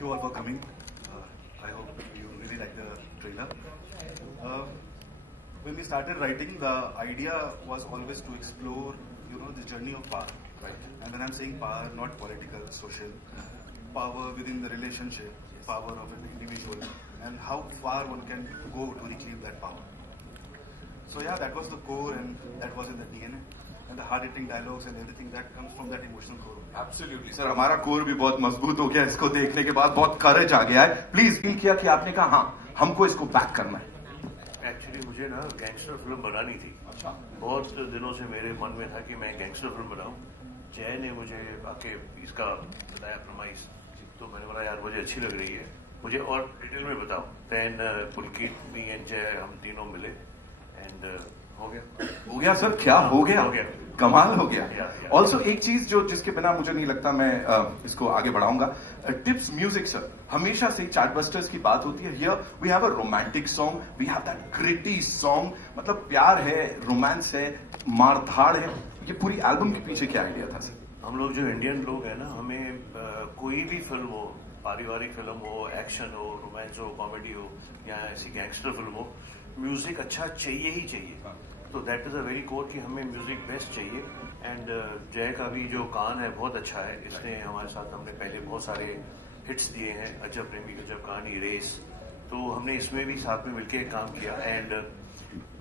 you all for coming. I hope you really like the trailer. When we started writing, the idea was always to explore, the journey of power, right? And when I'm saying power, not political, social, power within the relationship, power of an individual, and how far one can go to reclaim that power. So yeah, that was the core, and that was in the DNA. And the hard-hitting dialogues and everything that comes from that emotional core. Absolutely, sir हमारा core भी बहुत मजबूत हो गया इसको देखने के बाद, बहुत करेज आ गया है. प्लीज फील किया कि आपने कहा हाँ हमको इसको बैक करना है. एक्चुअली मुझे ना गैंगस्टर फिल्म बनानी थी. अच्छा. बहुत दिनों से मेरे मन में था कि मैं गैंगस्टर फिल्म बनाऊं. जय ने मुझे आके इसका बताया फरमाइश, तो मैंने बोला यार मुझे अच्छी लग रही है, मुझे और डिटेल में बताओ. देन पुलकित, मी एंड जय हम तीनों मिले एंड हो गया सर. क्या हो गया? कमाल हो गया. ऑल्सो एक चीज जिसके बिना मुझे नहीं लगता मैं इसको आगे बढ़ाऊंगा, टिप्स म्यूजिक. सर हमेशा से चार्टबस्टर्स की बात होती है. Here we have a romantic song, we have that gritty song. मतलब प्यार है, रोमांस है, मारधाड़ है. ये पूरी एल्बम के पीछे क्या आइडिया था सर? हम लोग जो इंडियन लोग हैं ना, हमें कोई भी फिल्म हो, पारिवारिक फिल्म हो, एक्शन हो, रोमांस हो, कॉमेडी हो या ऐसी गैंगस्टर फिल्म हो, म्यूजिक अच्छा चाहिए ही चाहिए. तो that is a very core कि हमें म्यूजिक बेस्ट चाहिए. एंड जय का भी जो कान है बहुत अच्छा है. इसने हमारे साथ, हमने पहले बहुत सारे हिट्स दिए हैं, अजब प्रेमी गजब कहानी, रेस. तो हमने इसमें भी साथ में मिलकर काम किया. एंड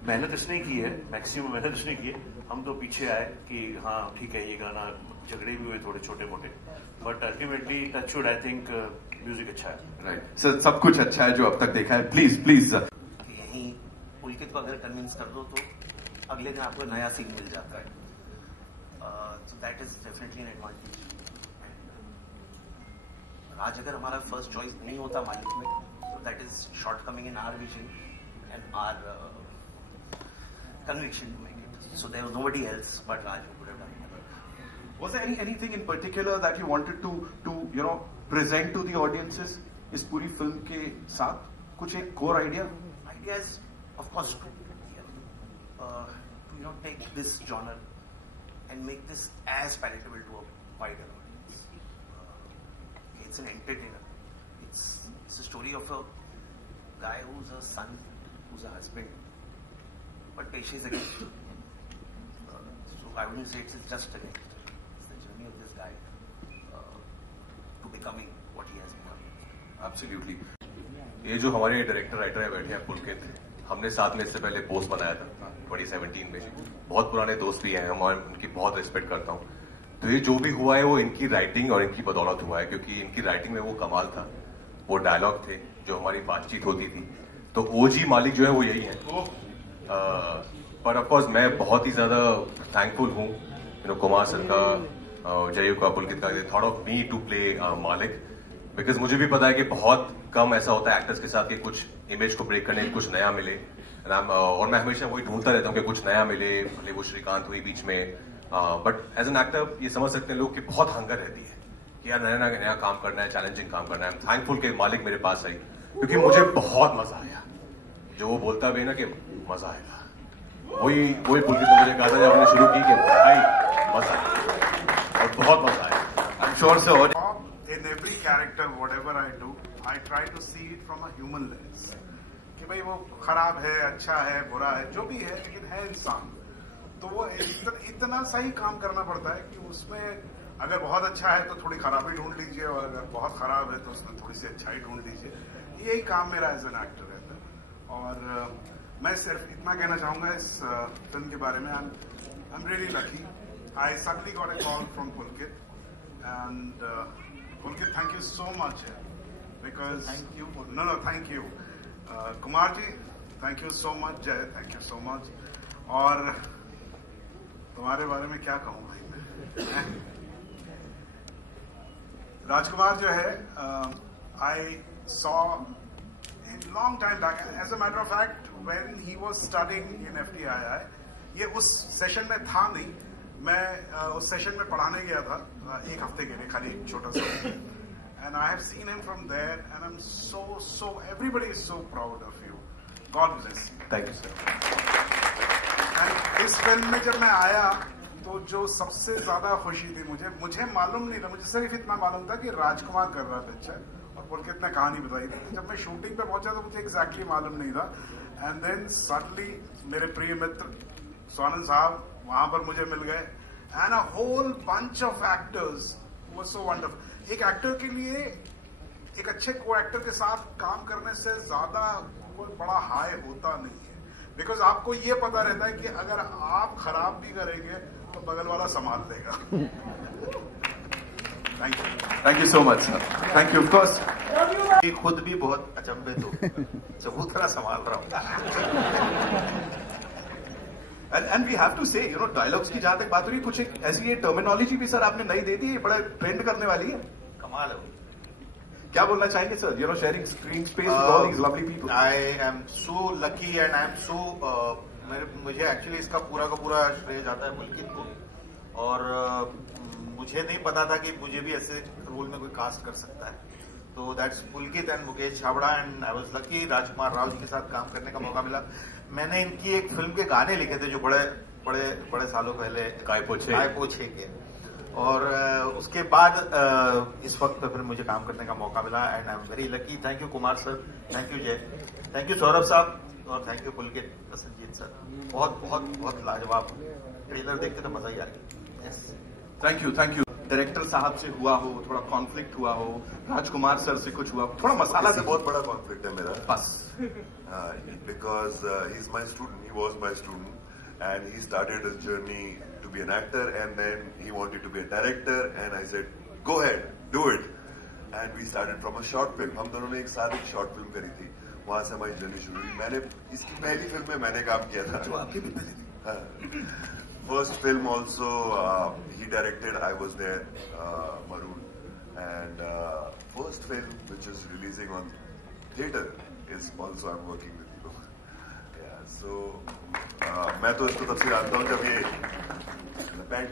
मेहनत इसने की है, मैक्सिमम मेहनत इसने की है. हम तो पीछे आए कि हाँ ठीक है, ये गाना, झगड़े भी हुए थोड़े छोटे मोटे, but ultimately touch wood, I think music अच्छा है. राइट सर, सब कुछ अच्छा है जो अब तक देखा है. प्लीज सर यहीं पुलकित को अगर कन्विंस कर दो तो अगले दिन आपको नया सीन मिल जाता है. So that is definitely an advantage. Raj अगर हमारा फर्स्ट चॉइस नहीं होता मालिक में, तो that is shortcoming in our vision and our conviction to make it. So there was nobody else but Raj who could have done it. Was there anything in particular that you wanted to present to the audiences इस पूरी film के साथ? कुछ एक core idea? Ideas, of course, take this genre and make this as palatable to a wider audience. It's an entertainer. It's a story of a guy who's a son, who's a husband, but Pesha is a gangster. So I wouldn't say it's just a gangster. It's the journey of this guy to becoming what he has become. Absolutely. ये जो हमारे director writer है बैठे हैं पुलकित, हमने साथ में इससे पहले पोस्ट बनाया था 2017 में. बहुत पुराने दोस्त भी हैं हम और उनकी बहुत रिस्पेक्ट करता हूँ. तो ये जो भी हुआ है वो इनकी राइटिंग और इनकी बदौलत हुआ है, क्योंकि इनकी राइटिंग में वो कमाल था, वो डायलॉग थे, जो हमारी बातचीत होती थी. तो ओजी मालिक जो है वो यही है. पर ऑफकोर्स मैं बहुत ही ज्यादा थैंकफुल हूँ कुमार सर का, जयू का, पुलकित का, thought of me to play Malik. Because मुझे भी पता है कि बहुत कम ऐसा होता है एक्टर्स के साथ कि कुछ इमेज को ब्रेक करने कुछ नया मिले. और मैं हमेशा वही ढूंढता रहता हूँ कि कुछ नया मिले. भले वो श्रीकांत हुई बीच में, बट एज एन एक्टर ये समझ सकते हैं लोग कि बहुत हंगर रहती है कि यार नया काम करना है, चैलेंजिंग काम करना है. आई एम थैंकफुल कि मालिक मेरे पास आई, क्योंकि मुझे बहुत मजा आया. जो वो बोलता भी ना कि मजा आएगा, वही पुलकित ने मुझे कहा था जब हमने शुरू की कि भाई मजा आया, और बहुत मजा आया. I am sure sir. In every character, whatever I do, I try to see it from a human lens. कि भाई वो खराब है, अच्छा है, बुरा है, जो भी है, लेकिन है इंसान. तो वो इतना सही काम करना पड़ता है कि उसमें अगर बहुत अच्छा है तो थोड़ी खराबी ढूंढ लीजिए, और अगर बहुत खराब है तो उसमें थोड़ी सी अच्छाई ढूंढ लीजिए. यही काम मेरा एज एन एक्टर रहता है. और मैं सिर्फ इतना कहना चाहूंगा इस फिल्म के बारे में. I am really lucky. I suddenly got a call from Pulkit, and Pulkit, thank you so much, because thank you. No, thank you. Kumar ji, thank you so much. Jay, thank you so much. और तुम्हारे बारे में क्या कहूँ भाई मैं. राजकुमार जो है, I saw him long time back. As a matter of fact, when he was studying in FTII, ये उस सेशन में था नहीं. मैं उस सेशन में पढ़ाने गया था एक हफ्ते के लिए, खाली एक छोटा सा. And I have seen him from there and I am so everybody is so proud of you. God bless you. Thank you sir. And इस फिल्म में जब मैं आया तो जो सबसे ज्यादा खुशी थी मुझे मालूम नहीं था, मुझे सिर्फ इतना मालूम था कि राजकुमार कर रहा है पिक्चर, और पुलकित ने कहानी बताई थी। जब मैं शूटिंग पे पहुंचा तो मुझे एग्जैक्टली मालूम नहीं था, एंड देन सडनली मेरे प्रिय मित्र स्वानंद साहब वहां पर मुझे मिल गए, and a whole bunch of actors was so wonderful. एक एक्टर के लिए एक अच्छे को एक्टर के साथ काम करने से ज्यादा कोई बड़ा हाई होता नहीं है, बिकॉज आपको ये पता रहता है कि अगर आप खराब भी करेंगे तो बगल वाला संभाल लेगा। Thank you so much sir, thank you. Of course खुद भी बहुत अचंभित हो, चबूतरा संभाल रहा हूँ। एंड वी हैव टू से यू नो डायलॉग्स की जहां तक बात हो रही है, कुछ एक ऐसी ये टर्मिनोलॉजी भी सर आपने नई दे दी, बड़ा ट्रेंड करने वाली है। कमाल है। क्या बोलना चाहेंगे sir, you know sharing screen space with all these lovely people? I am so lucky and I am so मुझे एक्चुअली इसका पूरा का पूरा श्रेय जाता है पुलकित को, और मुझे नहीं पता था कि मुझे भी ऐसे रोल में कोई कास्ट कर सकता है, तो that's Pulkit and Mukesh Chhabra, and I was lucky Rajkumar Rao ji के साथ काम करने का मौका मिला। मैंने इनकी एक फिल्म के गाने लिखे थे जो बड़े सालों पहले, काय पोछे के, और उसके बाद इस वक्त फिर मुझे काम करने का मौका मिला, and I am very lucky. Thank you Kumar sir, thank you जय, थैंक यू सौरभ साहब, और thank you Pulkit Prasannajit sir. बहुत बहुत बहुत लाजवाब, ट्रेलर देखते तो मजा ही आ गया। Yes, thank you, thank you. Director साहब से हुआ हो, थोड़ा कॉन्फ्लिक्ट हुआ हो, राजकुमार सर से कुछ हुआ, थोड़ा मसाला से। बहुत बड़ा कॉन्फ्लिक्ट है मेरा, बस because he is my student, he was my student, and he started his journey to be an actor, and then he wanted to be a director, and I said go ahead, do it, and we started from a short film. हम दोनों ने एक साथ एक short film करी थी, वहां से हमारी जर्नी शुरू हुई। मैंने इसकी पहली फिल्म में मैंने काम किया था, जो आपकी भी पहली थी। First film also he directed, I was there, Maroon, and first film which is releasing on theater is also I'm working with you. So, मैं तो इसको तब से जानता हूँ जब ये पैंट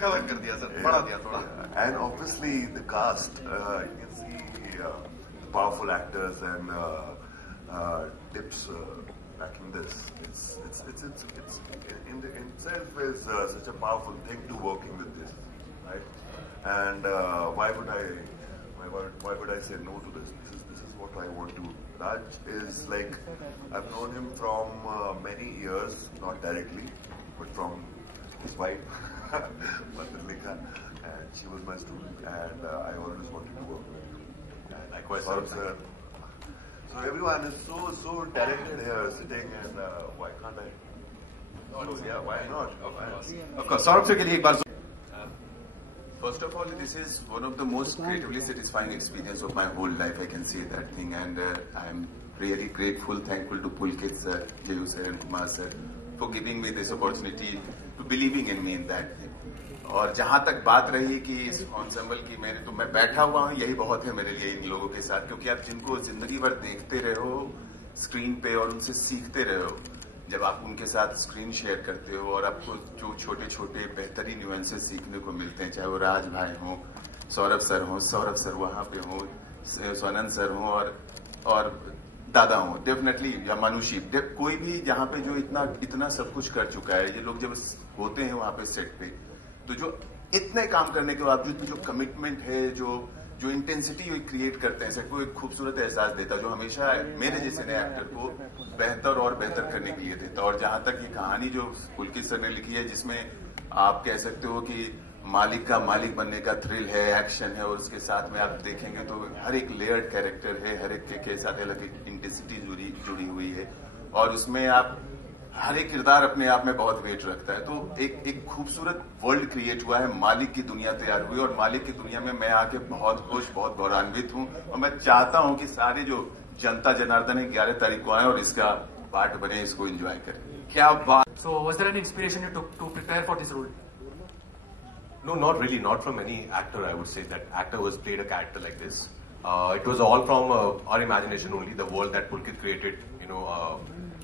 कवर कर दिया सर, बढ़ा दिया थोड़ा। And obviously the cast, you can see the powerful actors and tips backing this. It's in itself is such a powerful thing to working with this, right? And why would I say no to this? This is what I want to. Raj is like, I've known him from many years, not directly, but from his wife, Matrika, and she was my student, and I always wanted to work with him. Likewise, sir. So everyone is so talented here, sitting, and why can't I? So, yeah, why not? Of course, Saurabh sir के लिए एक बार। First of all, this is one of the most creatively satisfying experience of my whole life. I can say that thing, and I am really grateful, thankful to Pulkit sir, Jayu sir, and Kumar sir for giving me this opportunity, to believing in me in that thing. और जहाँ तक बात रही कि इस ensemble की, मैं बैठा हुआ हूँ, यही बहुत है मेरे लिए इन लोगों के साथ, क्योंकि आप जिनको जिंदगी भर देखते रहे हो स्क्रीन पे और उनसे सीखते रहे हो, जब आप उनके साथ स्क्रीन शेयर करते हो और आपको जो छोटे छोटे बेहतरीन न्यूएंसेस सीखने को मिलते हैं, चाहे वो राज भाई हो, सौरभ सर वहां पे हो, स्वानंद सर हो, और दादा हो डेफिनेटली, या मानुषी, कोई भी जहाँ पे जो इतना सब कुछ कर चुका है, ये लोग जब होते हैं वहां पे सेट पे, तो जो इतने काम करने के बावजूद भी जो कमिटमेंट है, जो इंटेंसिटी क्रिएट करते हैं, सबको एक खूबसूरत एहसास देता, जो हमेशा मेरे जैसे नए एक्टर को बेहतर और बेहतर करने के लिए देता। और जहां तक ये कहानी जो पुलकित सर ने लिखी है, जिसमें आप कह सकते हो कि मालिक का मालिक बनने का थ्रिल है, एक्शन है, और उसके साथ में आप देखेंगे तो हर एक लेयर्ड कैरेक्टर है, हर एक के साथ अलग इंटेंसिटी जुड़ी हुई है, और उसमें आप हर एक किरदार अपने आप में बहुत वेट रखता है। तो एक खूबसूरत वर्ल्ड क्रिएट हुआ है, मालिक की दुनिया तैयार हुई, और मालिक की दुनिया में मैं आके बहुत खुश, बहुत गौरवान्वित हूँ, और मैं चाहता हूँ कि सारे जो जनता जनार्दन है 11 तारीख को आए और इसका पार्ट बने, इसको एंजॉय करें। क्या बात। So was there any inspiration you took to prepare for this role? No, not really. Not from any actor, I would say. That actor was played a character like this. It was all from our imagination only. The world that Pulkit created,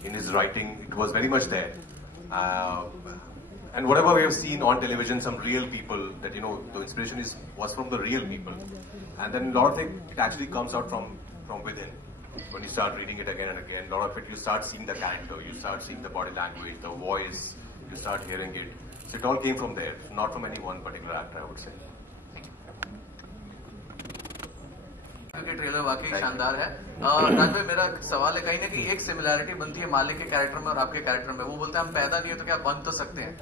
in his writing, it was very much there. And whatever we have seen on television, some real people, that the inspiration was from the real people. And then a lot of it actually comes out from within. When you start reading it again and again, a lot of it you start seeing the character, you start seeing the body language, the voice, you start hearing it. So it all came from there, not from any one particular actor, I would say. क्योंकि trailer वाकई शानदार है। राज भाई, मेरा सवाल है, कहीं ना कहीं एक सिमिलैरिटी बनती है मालिक के कैरेक्टर में और आपके कैरेक्टर में। वो बोलते हैं हम पैदा नहीं है तो क्या बन तो सकते हैं।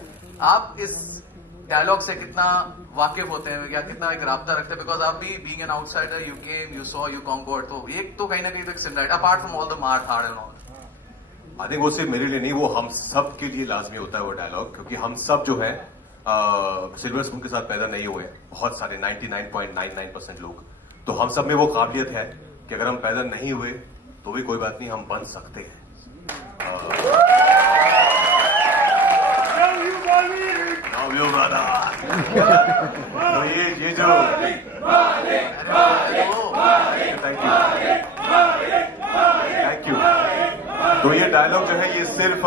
आप इस डायलॉग से कितना वाकिफ होते हैं या कितना एक राब्ता रखते हैं? बिकॉज आप भी being an outsider, you came, you saw, you conquered, तो एक तो कहीं ना कहीं तो एक similarity apart from all the मार hard and all. I think वो सिर्फ मेरे लिए नहीं, वो हम सब के लिए लाजमी होता है वो डायलॉग, क्योंकि हम सब जो है सिल्वर स्पून के साथ पैदा नहीं हुए। बहुत सारे 99.99% लोग, तो हम सब में वो काबिलियत है कि अगर हम पैदा नहीं हुए तो भी कोई बात नहीं, हम बन सकते हैं। तो ये जो थैंक यू। तो ये डायलॉग जो है ये सिर्फ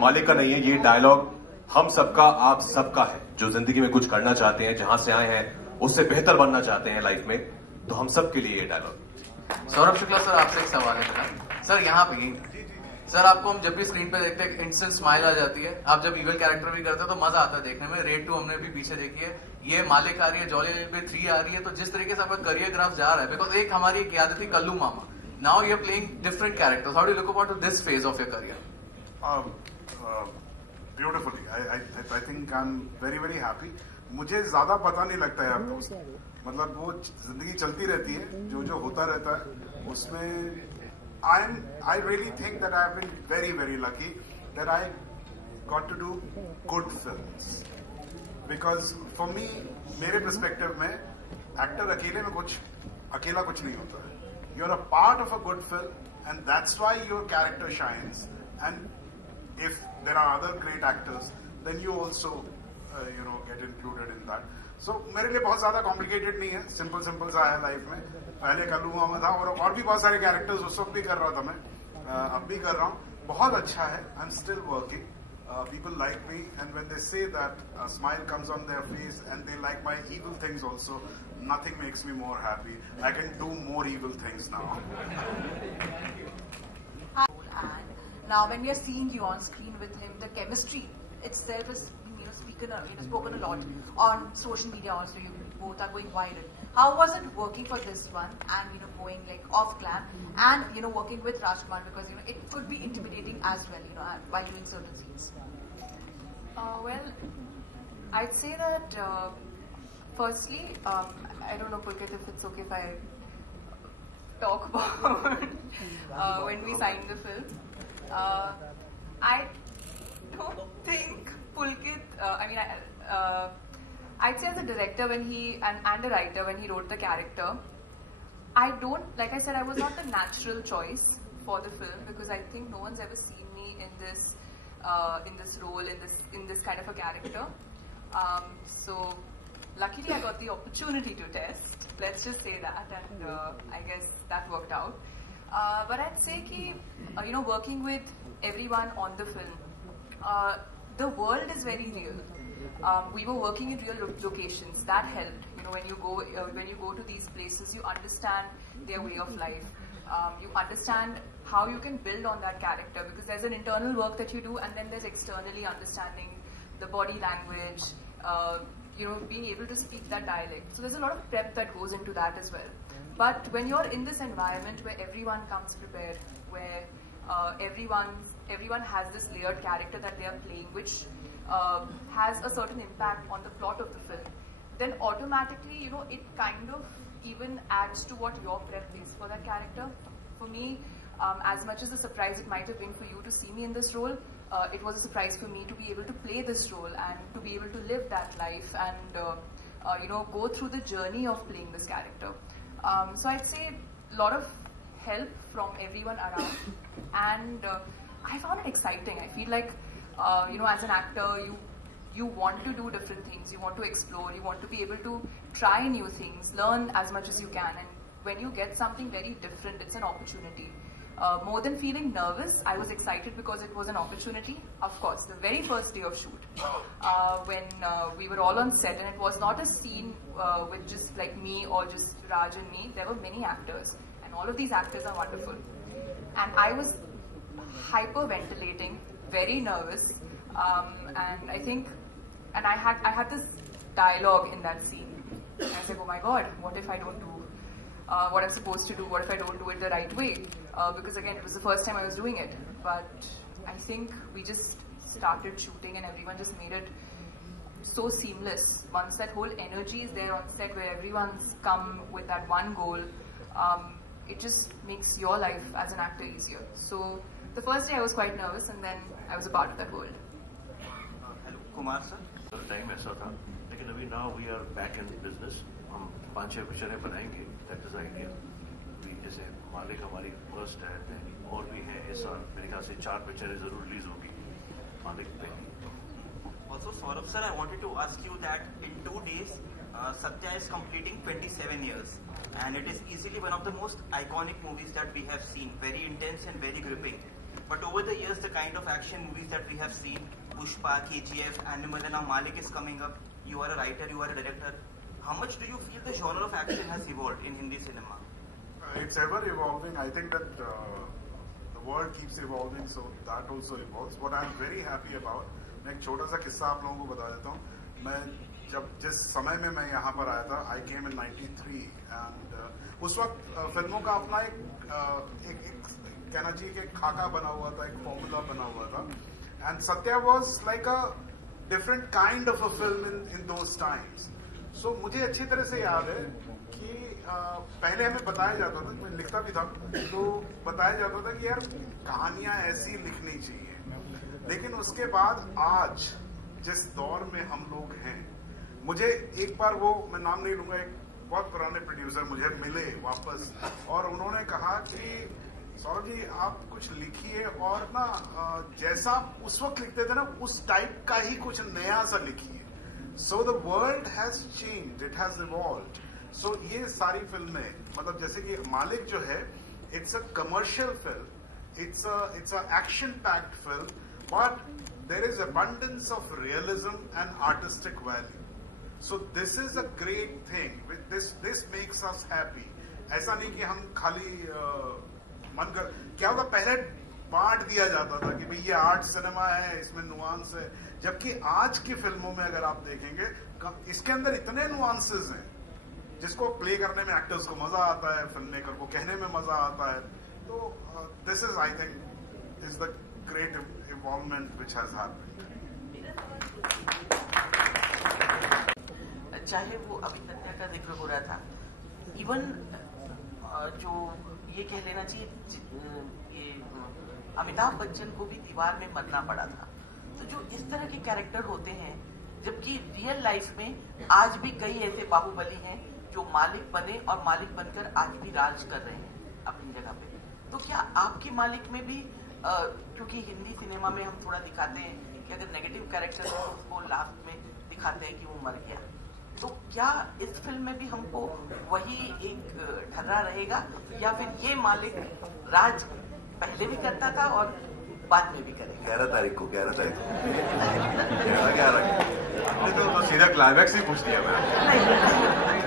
मालिक का नहीं है, ये डायलॉग हम सबका, आप सबका है, जो जिंदगी में कुछ करना चाहते हैं, जहां से आए हैं उससे बेहतर बनना चाहते हैं लाइफ में, तो हम सब के लिए ये डायलॉग। सौरभ शुक्ला सर, आपसे एक सवाल है मेरा। सर यहाँ पे सर आपको हम जब भी स्क्रीन पे देखते हैं इंस्टेंट स्माइल आ जाती है। आप जब इविल कैरेक्टर भी करते हैं तो मजा आता है देखने में। रेड 2 हमने भी पीछे देखी है, ये मालिक आ रही है, जॉली एलएलबी 3 आ रही है। तो जिस तरीके से आपका करियर ग्राफ जा रहा है, बिकॉज एक हमारी एक याद थी Kallu Mama, now you are playing different characters, how do you look about to this phase of your career? Beautifully, I think I am very very happy. मुझे ज्यादा पता नहीं लगता यार दोस्त, मतलब वो जिंदगी चलती रहती है, जो जो होता रहता है उसमें I really think that I've been very, very lucky that I got to do good films. Because for me, मेरे perspective में actor अकेला कुछ नहीं होता है. You're a part of a good film, and that's why your character shines. And if there are other great actors, then you also, get included in that. So मेरे लिए बहुत ज्यादा complicated नहीं है, simple सा है लाइफ में. पहले कल्लू मामा था और भी बहुत सारे कैरेक्टर्स उस वक्त भी कर रहा था मैं, अब भी कर रहा हूँ. बहुत अच्छा है. I am still working. People like me, and when they say that a smile comes on their face and they like my evil things also, nothing makes me more happy. I can do more evil things now. And now when we are seeing you on screen with him, the chemistry itself is spoken a lot on social media also. You both are going viral. How was it working for this one and going like off glam and working with Rajkumar, because it could be intimidating as well while doing certain scenes? Well, I'd say that firstly, I don't know, Pulkit, if it's okay if I talk about when we signed the film. I don't think Pulkit, I'd say as a director and a writer, when he wrote the character, like I said, I was not the natural choice for the film, because I think no one's ever seen me in this role, in this kind of a character. So luckily I got the opportunity to test, let's just say that, and I guess that worked out. But I'd say ki, working with everyone on the film, the world is very real. We were working in real locations. That helped. When you go to these places, you understand their way of life. You understand how you can build on that character, because there's an internal work that you do, and then there's externally understanding the body language, being able to speak that dialect. So there's a lot of prep that goes into that as well. But when you're in this environment where everyone comes prepared, where everyone has this layered character that they are playing, which has a certain impact on the plot of the film, then automatically, it kind of even adds to what your prep is for that character. For me, as much as a surprise it might have been for you to see me in this role, it was a surprise for me to be able to play this role and to be able to live that life and, go through the journey of playing this character. So I'd say a lot of help from everyone around, and I found it exciting. I feel like, as an actor, you want to do different things, you want to explore, you want to be able to try new things, learn as much as you can, and when you get something very different, it's an opportunity. More than feeling nervous, I was excited because it was an opportunity. Of course, the very first day of shoot, when we were all on set, and it was not a scene with just like me or just Raj and me, there were many actors, and all of these actors are wonderful. And I was hyperventilating, very nervous, and I think, and I had this dialogue in that scene, and I said, oh my god, what if I don't do what I'm supposed to do, what if I don't do it the right way, because again, it was the first time I was doing it. But I think we just started shooting and everyone just made it so seamless. Once that whole energy is there on set where everyone's come with that one goal, it just makes your life as an actor easier. So the first day I was quite nervous and then I was a part of that world. Hello, Kumar sir. Time ऐसा था, लेकिन अभी now we are back in business. हम 5-6 पिक्चरें बनाएंगे, that is the idea. जैसे मालिक हमारी फर्स्ट है, और भी है इस साल मेरे ख्याल से 4 पिक्चरें जरूर रिलीज होगी मालिक पे. Also, Saurabh sir, I wanted to ask you that in 2 days, Satya is completing 27 years, and it is easily one of the most iconic movies that we have seen. Very intense and very gripping. But over the years, the kind of action movies that we have seen, Pushpa, KGF, Animal, and now Malik is coming up. You are a writer, you are a director. How much do you feel the genre of action has evolved in Hindi cinema? It's ever evolving. I think that the world keeps evolving, so that also evolves. What I'm very happy about, मैं एक छोटा सा किस्सा आप लोगों को बता देता हूँ. मैं जब जिस समय में मैं यहाँ पर आया था, I came in 93, and उस वक्त फिल्मों का अपना एक कहना चाहिए कि खाका बना हुआ था, एक फॉर्मूला बना हुआ था. And Satya was like a different kind of a film in those times. So मुझे अच्छी तरह से याद है कि पहले हमें बताया जाता था, मैं लिखता भी था, तो बताया जाता था कि यार कहानियां ऐसी लिखनी चाहिए. लेकिन उसके बाद आज जिस दौर में हम लोग हैं, मुझे एक बार वो, मैं नाम नहीं लूंगा, एक बहुत पुराने प्रोड्यूसर मुझे मिले वापस और उन्होंने कहा कि सौरभ जी आप कुछ लिखिए और ना जैसा आप उस वक्त लिखते थे ना उस टाइप का ही कुछ नया सा लिखिए. So the world has changed, it has evolved. So ये सारी फिल्में, मतलब जैसे कि मालिक जो है, it's a commercial film, it's a action packed film, but there is abundance of realism and artistic value. So this is a great thing. This makes us happy. ऐसा नहीं कि हम खाली मन कर, क्या होता पहले बांट दिया जाता था कि भाई ये आर्ट सिनेमा है, इसमें नुआंस है, जबकि आज की फिल्मों में अगर आप देखेंगे इसके अंदर इतने नुआंसेस हैं जिसको प्ले करने में एक्टर्स को मजा आता है, फिल्म मेकर को कहने में मजा आता है. तो this is, I think, is the great involvement which has happened. चाहे वो अभी सत्या का जिक्र हो रहा था, इवन जो ये कह लेना चाहिए ये अमिताभ बच्चन को भी दीवार में मरना पड़ा था. तो जो इस तरह के कैरेक्टर होते हैं, जबकि रियल लाइफ में आज भी कई ऐसे बाहुबली हैं जो मालिक बने और मालिक बनकर आज भी राज कर रहे हैं अपनी जगह पे. तो क्या आपके मालिक में भी, क्योंकि हिंदी सिनेमा में हम थोड़ा दिखाते हैं कि अगर नेगेटिव कैरेक्टर हो तो उसको लास्ट में दिखाते हैं कि वो मर गया, तो क्या इस फिल्म में भी हमको वही एक ढर्रा रहेगा, या फिर ये मालिक राज पहले भी करता था और बाद में भी करेगा? 11 तारीख को 11 तारीख तो सीधा क्लाइमैक्स ही पूछ दिया मैं.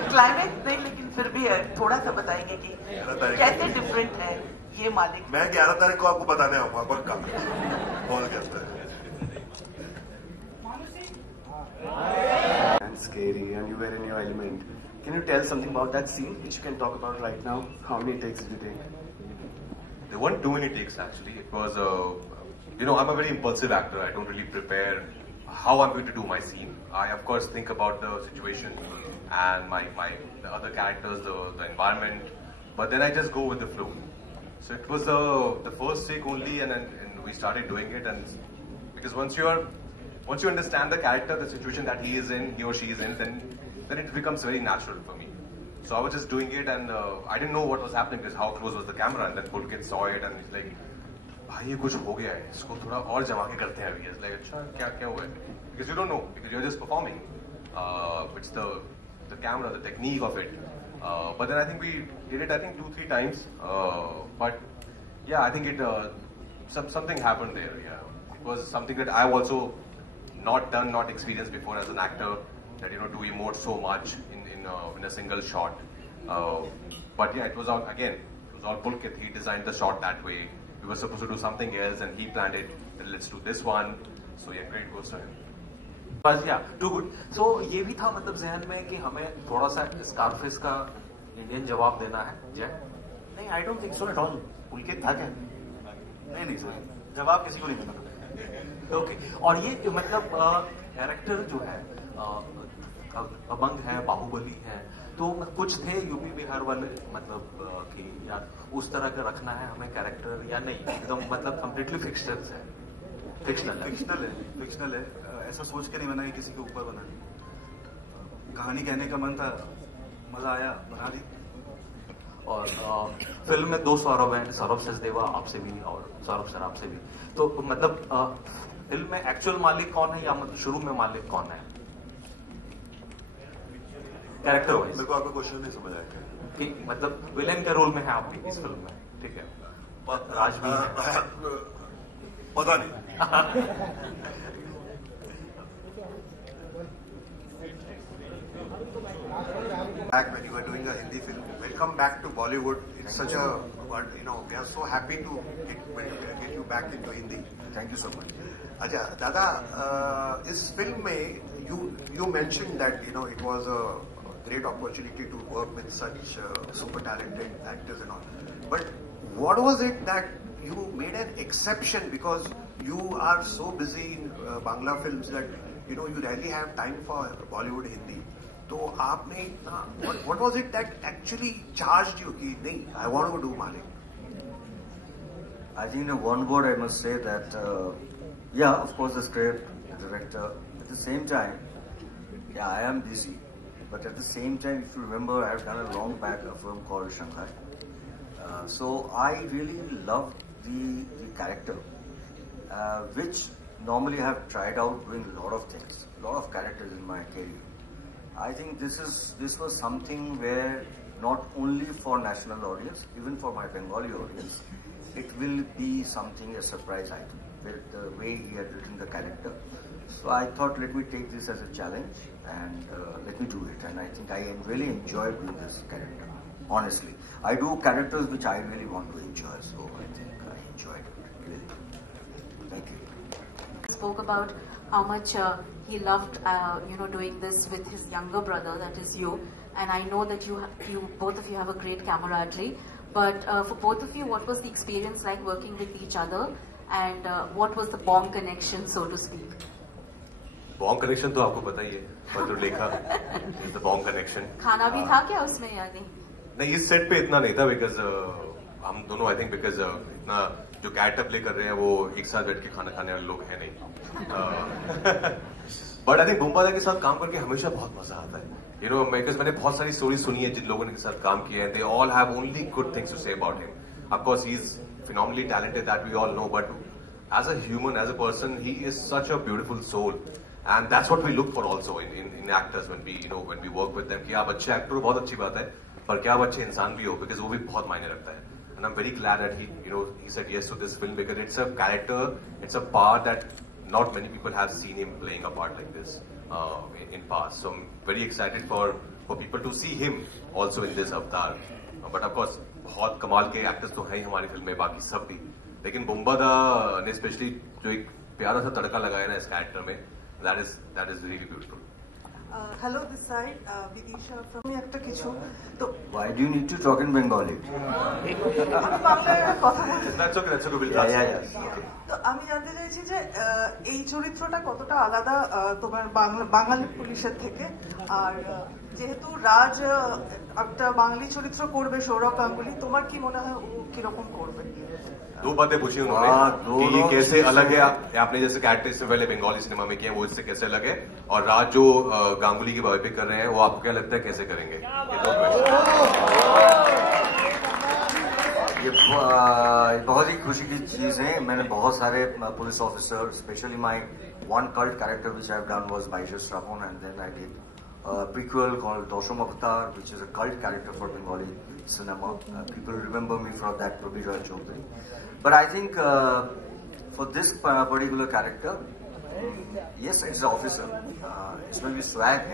क्लाइमैक्स नहीं, लेकिन फिर भी थोड़ा सा बताएंगे कि कैसे डिफरेंट है ये मालिक. मैं 11 तारीख को आपको बताने आऊंगा पक्का. बहुत करता है. And scary, and you were in your element. Can you tell something about that scene, which you can talk about right now? How many takes did you take? There weren't too many takes actually. It was, I'm a very impulsive actor. I don't really prepare how I'm going to do my scene. I of course think about the situation and the other characters, the environment, but then I just go with the flow. So it was the first take only, and we started doing it, and because once you understand the character, the situation that he or she is in, then it becomes very natural for me. So I was just doing it, and I didn't know what was happening because how close was the camera, and then Pulkit saw it, and he's like, "भाई ये कुछ हो गया है, इसको थोड़ा और जमा के करते हैं अभी." It's like, अच्छा क्या हुआ है? Because you don't know, because you're just performing. It's the camera, the technique of it. But then I think we did it, I think 2-3 times. But yeah, I think something happened there. Yeah, it was something that I've also not experienced before as an actor, that to emote so much in a single shot. But yeah, it was all Pulkit. He designed the shot that way. We were supposed to do something else, and he planned it. Let's do this one. So yeah, great goes to him. बस या to good. सो ये भी था मतलब जहन में कि हमें थोड़ा सा स्कारफेस का इंडियन जवाब देना है जय? नहीं, I don't think so at all. Pulkit था क्या? नहीं सर, जवाब किसी को नहीं देना। ओके, और ये मतलब कैरेक्टर जो है अबंग है, बाहुबली है, तो कुछ थे यूपी बिहार वाले मतलब कि या उस तरह का रखना है हमें कैरेक्टर या नहीं, एकदम मतलब कम्प्लीटली फिक्शनल है? फिक्शनल है। ऐसा सोच के नहीं बना कि किसी के ऊपर बना। कहानी कहने का मन था, मजा आया, बना दी। और फिल्म में 2 सौरभ हैं, सौरभ सचदेवा आपसे भी और सौरभ सर आपसे भी, तो मतलब फिल्म में एक्चुअल मालिक कौन है या मतलब शुरू में मालिक कौन है कैरेक्टर वाइज? मेरे को आपका क्वेश्चन नहीं समझ आया कि मतलब विलेन के रोल में है आप भी इस फिल्म में, ठीक है? राज भी है? पता नहीं। Back when you were doing a Hindi film, welcome back to Bollywood. It's such a, we are so happy to get you back into Hindi. Thank you so much. अच्छा दादा, इस फिल्म में you mentioned that it was a great opportunity to work with such super talented actors and all. But what was it that you made an exception, because you are so busy in Bangla films that you rarely have time for Bollywood Hindi. तो आपने what was it that actually charged you कि नहीं, I want to do Malik? I think in one word I must say that yeah, of course the script, the director, at the same time, yeah, I am busy, but at the same time, if you remember, I have done a long back a film called Shanghai, so I really loved the character, which normally I have tried out doing a lot of things, a lot of characters in my career. I think this was something where not only for national audience, even for my Bengali audience, it will be something, a surprise item with the way he had written the character. So I thought, let me take this as a challenge and let me do it. And I think I really enjoyed doing this character. Honestly, I do characters which I really want to enjoy. So I think I enjoyed it really. Thank you. Spoke about how much he loved, doing this with his younger brother, that is you. And I know that you both of you have a great camaraderie. But for both of you, what was the experience like working with each other, and what was the bond connection, so to speak? Bong connection तो आपको पता ही है, मधुरलेखा is the Bong connection. खाना भी था क्या उसमें या नहीं? नहीं, इस सेट पे इतना नहीं था, बिकॉज हम दोनों आई थिंक बिकॉज इतना जो कैरेक्टर प्ले कर रहे हैं वो एक साथ बैठ के खाना खाने वाले लोग हैं नहीं। बट आई थिंक बुम्बादा के साथ काम करके हमेशा बहुत मजा आता है। बिकॉज मैंने बहुत सारी स्टोरी सुनी है जिन लोगों ने के साथ काम किया है, they all have only good things to say about him. Of course he is phenomenally talented, that we all know, but as a human, as a person, he is such a beautiful soul, and that's what we look for also in actors when we work with them, कि आप अच्छे actor हो, बहुत अच्छी बात है, पर क्या आप अच्छे इंसान भी हो, बिकॉज वो भी बहुत मायने रखता है। And I'm very glad that he said yes to this film, because it's a character, it's a part that not many people have seen him playing a part like this in past. So I'm very excited for people to see him also in this avatar. But of course, बहुत कमाल के actors तो हैं ही हमारी film में, बाकी सब भी, लेकिन बुम्बादा ने स्पेशली जो एक प्यारा सा तड़का लगाया ना इस कैरेक्टर में, that is really beautiful. Hello, this side, Vidisha from একটা কিছু তো Why do you need to talk in Bengali? আমি বাংলায় কথা বলছি। That's okay, we'll translate. তো আমি জানতে চাইছি যে এই চরিত্রটা কতটা আলাদা তোমার বাঙালি পুলিশের থেকে, আর যেহেতু রাজ একটা বাঙালি চরিত্র করবে, সৌরভ গাঙ্গুলি, তোমার কি মনে হয় ও কিরকম করবে? दो बातें पूछी उन्होंने कि ये कैसे अलग है, आपने जैसे कैरेक्टर इससे पहले बंगाली सिनेमा में किया, वो इससे कैसे अलग है, और राज जो गांगुली की बायोपिक कर रहे हैं वो आपको क्या लगता है कैसे करेंगे? ये बहुत ही खुशी की चीज है। मैंने बहुत सारे police officer, specially my one cult character which I have done was बाइजर Shravan, and then I did prequel called Dosham Avatar, which is a cult character for Bengali cinema. People remember me from that, Prabir Roy Chaudhary. But I think for this particular character, yes, it's an officer. It's going to be swag,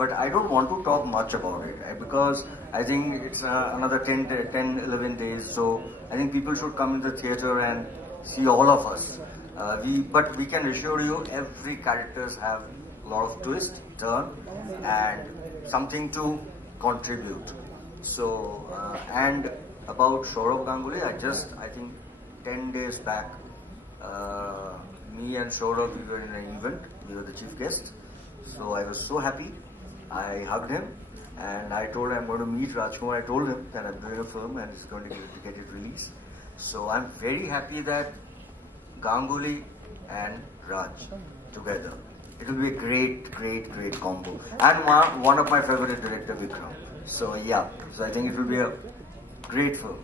but I don't want to talk much about it because I think it's another 10-11 days. So I think people should come in the theater and see all of us. But we can assure you, every characters have lot of twist, turn, and something to contribute. So, and about Saurav Ganguly, I think 10 days back, me and Saurav, we were in an event, we were the chief guests. So I was so happy, I hugged him, and I told him I'm going to meet Rajkumar. I told him that I'm doing a film and it's going to get it released. So I'm very happy that Ganguly and Raj together. It will be a great combo. And one of my favorite director, Vikram. So yeah, so I think it will be a great film.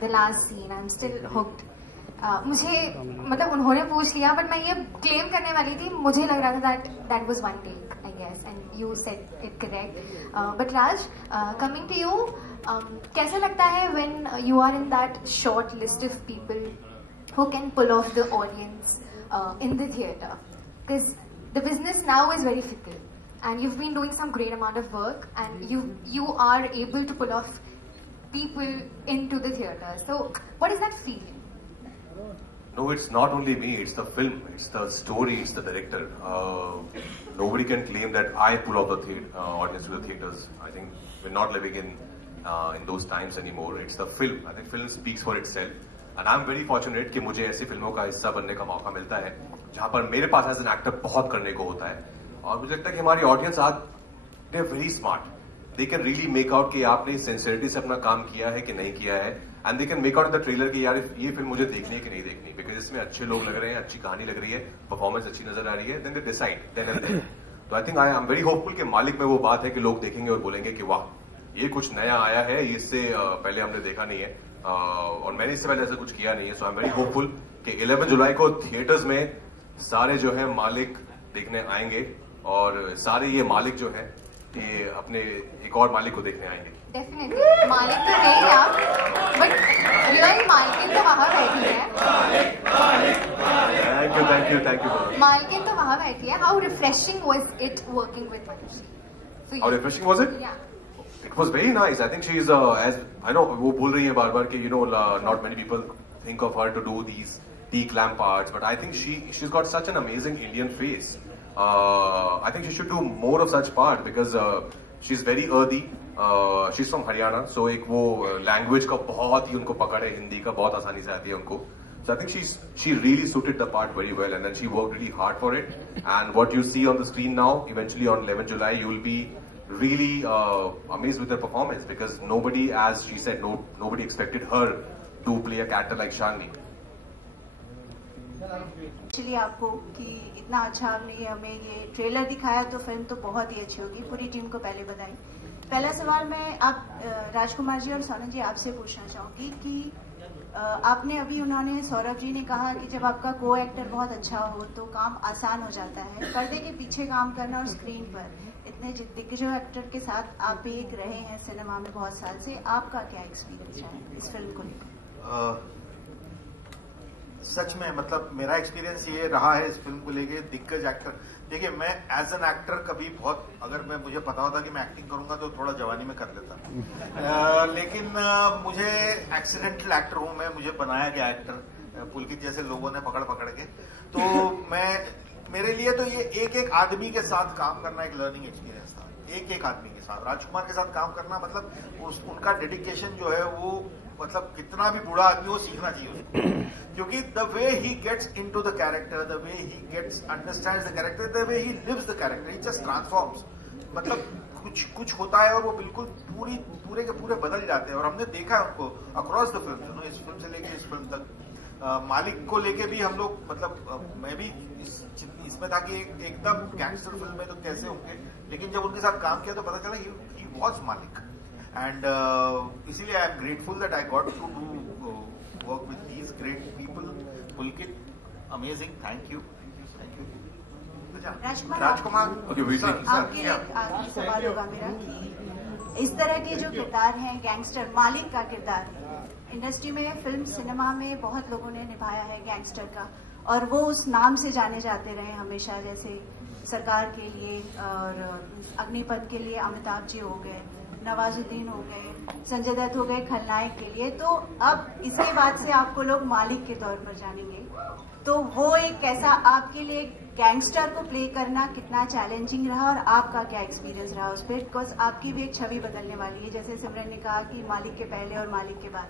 The last scene, I'm still hooked. मुझे मतलब उन्होंने पूछ लिया, but मैं ये claim करने वाली थी, मुझे लग रहा था that was one take, I guess, and you said it correct. But Raj, coming to you, कैसा लगता है when you are in that short list of people who can pull off the audience in the theatre? Because the business now is very fickle, and you've been doing some great amount of work, and you are able to pull off people into the theatre. So what is that feeling? No, it's not only me, it's the film, it's the story, it's the director. Nobody can claim that I pull off the audience to the theatres. I think we're not living in those times anymore. It's the film. I think film speaks for itself. And I'm very fortunate कि मुझे ऐसी फिल्मों का हिस्सा बनने का मौका मिलता है जहाँ पर मेरे पास एज एन एक्टर बहुत करने को होता है. और मुझे लगता है कि हमारी ऑडियंस आज they are very smart. They can really make out कि आपने सिंसियरिटी से अपना काम किया है कि नहीं किया है. And they can make out the trailer कि यार ये फिल्म मुझे देखनी है कि नहीं देखनी, बिकॉज इसमें अच्छे लोग लग रहे हैं, अच्छी कहानी लग रही है, परफॉर्मेंस अच्छी नजर आ रही है. Then they decide then and then. तो I think I am very hopeful कि मालिक में वो बात है कि लोग देखेंगे और बोलेंगे कि वाह ये कुछ नया आया है, इससे पहले हमने देखा नहीं है और मैंने इससे पहले ऐसा कुछ किया नहीं है. सो आई एम वेरी होपफुल कि 11 जुलाई को थिएटर्स में सारे जो है मालिक देखने आएंगे और सारे ये मालिक जो है ये अपने एक और मालिक को देखने आएंगे. डेफिनेटली मालिक तो है ही आप, बट रियल मालकिन तो वहाँ बैठी है. Thank you. मालकिन तो वहाँ बैठी है. How refreshing was it working with Manishi? How refreshing was it? It was very nice. I think she is, as I know, वो बोल रही है बार-बार कि not many people think of her to do these declam parts, but I think she's got such an amazing Indian face. I think she should do more of such part because she's very earthy. She's from Haryana, so एक वो language का बहुत ही उनको पकड़ है, हिंदी का बहुत आसानी से आती है उनको. So I think she really suited the part very well, and then she worked really hard for it. And what you see on the screen now, eventually on 11 July, you will be really amazed with her performance because nobody, as she said, nobody expected her to play a character like Shalini. Actually आपको कि इतना अच्छा आपने हमें ये trailer दिखाया तो film तो बहुत ही अच्छी होगी. पूरी टीम को पहले बधाई. पहला सवाल मैं आप राजकुमार जी और सोनम जी आपसे पूछना चाहूंगी कि आपने अभी उन्होंने सौरभ जी ने कहा कि जब आपका को एक्टर बहुत अच्छा हो तो काम आसान हो जाता है. पर्दे के पीछे काम करना और स्क्रीन पर इतने दिग्गजों एक्टर के साथ आप भी एक रहे हैं सिनेमा में बहुत साल से, आपका क्या एक्सपीरियंस है इस फिल्म को लेकर? सच में मतलब मेरा एक्सपीरियंस ये रहा है इस फिल्म को लेके. दिग्गज एक्टर, देखिए मैं एज एन एक्टर कभी बहुत, अगर मुझे पता होता कि मैं एक्टिंग करूंगा तो थोड़ा जवानी में कर लेता. लेकिन मुझे एक्सीडेंटल एक्टर हूं मैं, मुझे बनाया गया एक्टर पुलकित जैसे लोगों ने पकड़ के. तो मेरे लिए तो ये एक आदमी के साथ काम करना एक लर्निंग एक्सपीरियंस था. एक आदमी के साथ, राजकुमार के साथ काम करना मतलब उनका डेडिकेशन जो है वो मतलब कितना भी बूढ़ा आदमी वो सीखना चाहिए क्योंकि the way he gets into the character, the way he gets understands the character, the way he lives the character, he just transforms. मतलब कुछ होता है और वो बिल्कुल पूरे के पूरे बदल जाते हैं. और हमने देखा है उनको अक्रॉस द फिल्म, इस फिल्म से लेके इस फिल्म तक. मालिक को लेके भी हम लोग मतलब मैं भी इसमें था कि एकदम गैंगस्टर फिल्म में तो कैसे होंगे, लेकिन जब उनके साथ काम किया तो पता चला ही वॉज मालिक. एंड इसीलिए I am grateful that I got to do work with these great people. Pulkit amazing, thank you. Rajkumar आपके लिए सवाल होगा मेरा कि इस तरह के जो किरदार हैं गैंगस्टर, मालिक का किरदार इंडस्ट्री में, फिल्म सिनेमा में बहुत लोगों ने निभाया है गैंगस्टर का, और वो उस नाम से जाने जाते रहे हमेशा, जैसे सरकार के लिए और अग्निपथ के लिए अमिताभ जी हो गए, नवाजुद्दीन हो गए, संजय दत्त हो गए खलनायक के लिए। तो अब इसके बाद से आपको लोग मालिक के तौर पर जानेंगे, तो वो एक कैसा आपके लिए गैंगस्टर को प्ले करना कितना चैलेंजिंग रहा, और आपका क्या एक्सपीरियंस रहा उस पर? बिकॉज आपकी भी एक छवि बदलने वाली है, जैसे सिमरन ने कहा कि मालिक के पहले और मालिक के बाद,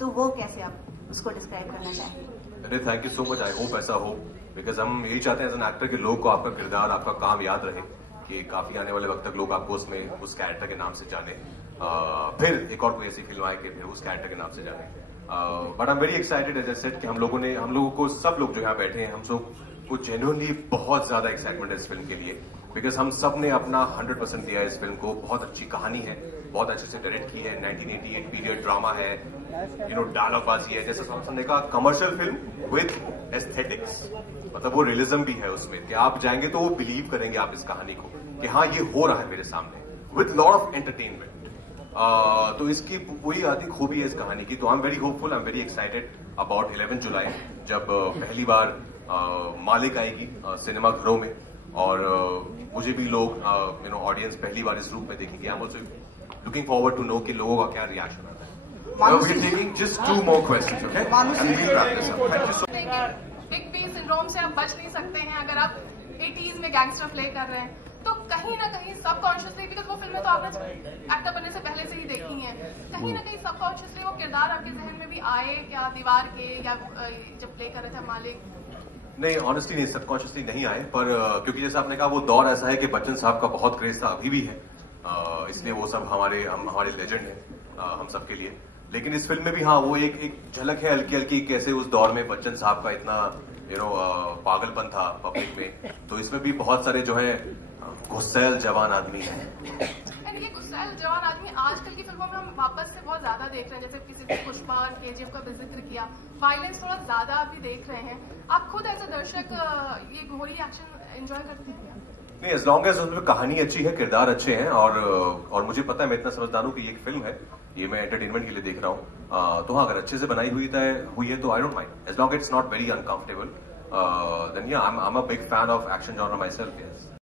तो वो कैसे आप उसको डिस्क्राइब करना चाहेंगे? अरे thank you so much, I hope ऐसा हो, बिकॉज हम यही चाहते हैं एज एन एक्टर कि लोग को आपका किरदार, आपका काम याद रहे, कि काफी आने वाले वक्त तक लोग आपको उसमें उस कैरेक्टर के नाम से जाने, फिर एक और कोई ऐसी फिल्म आए कि फिर उस कैरेक्टर के नाम से जाने। But I am very excited as I said कि हम लोगों को सब लोग जो यहाँ बैठे हैं, हम सब को जेन्युइनली बहुत ज्यादा एक्साइटमेंट है इस फिल्म के लिए, बिकॉज हम सब ने अपना 100% दिया है इस फिल्म को। बहुत अच्छी कहानी है, बहुत अच्छे से डायरेक्ट की है, 1988 पीरियड ड्रामा है, डायलॉगबाजी है, जैसे हमने कहा कमर्शियल फिल्म विद एस्थेटिक्स, मतलब वो रियलिज्म भी है उसमें कि आप जाएंगे तो वो बिलीव करेंगे आप इस कहानी को कि हाँ ये हो रहा है मेरे सामने, विद लॉट ऑफ एंटरटेनमेंट। तो इसकी वही आदि खूबी है इस कहानी की। तो आई am very hopeful, I am very excited about 11 जुलाई, जब पहली बार मालिक आएगी सिनेमा घरों में, और मुझे भी लोग ऑडियंस पहली बार इस रूप में देखेंगे। I am also looking forward to know कि लोगों का क्या रिएक्शन आता है। We are taking just 2 more questions, okay? And we will wrap this up. Thank you so much. Big B syndrome से आप बच नहीं सकते हैं अगर आप 80s में गैंगस्टर प्ले कर रहे हैं, तो कहीं ना कहीं सबकॉन्शियसली, बिकॉज वो फिल्में तो आपने एक्टर बनने से पहले से ही देखी हैं, कहीं ना कहीं सबकॉन्शियसली वो किरदार आपके जहन में भी आए क्या, दीवार के, या जब प्ले कर रहे थे मालिक? नहीं, ऑनेस्टली नहीं, सबकॉन्शियसली नहीं आए, पर क्योंकि जैसे आपने कहा वो दौर ऐसा है कि बच्चन साहब का बहुत क्रेज था, अभी भी है, इसलिए वो सब हमारे लेजेंड है हम सब के लिए। लेकिन इस फिल्म में भी हाँ वो एक झलक है हल्की हल्की, कैसे उस दौर में बच्चन साहब का इतना पागलपन था पब्लिक में। तो इसमें भी बहुत सारे जो है गुस्सैल जवान आदमी है। ये गुस्सैल जवान आदमी आजकल की फिल्मों में हम वापस से बहुत ज्यादा देख रहे हैं, जैसे किसी ने पुष्पा और केजीएफ का भी जिक्र किया, वायलेंस थोड़ा ज्यादा आप भी देख रहे हैं। आप खुद एज अ दर्शक ये घोरी एक्शन एंजॉय करते हैं? नहीं, एज लॉन्ग एज उसमें कहानी अच्छी है, किरदार अच्छे हैं, और मुझे पता है, मैं इतना समझदार हूँ कि ये एक फिल्म है, ये मैं एंटरटेनमेंट के लिए देख रहा हूँ। तो हाँ, अगर अच्छे से बनाई हुई है तो I don't mind, as long it's not very uncomfortable, then या I am a big fan of action genre my self.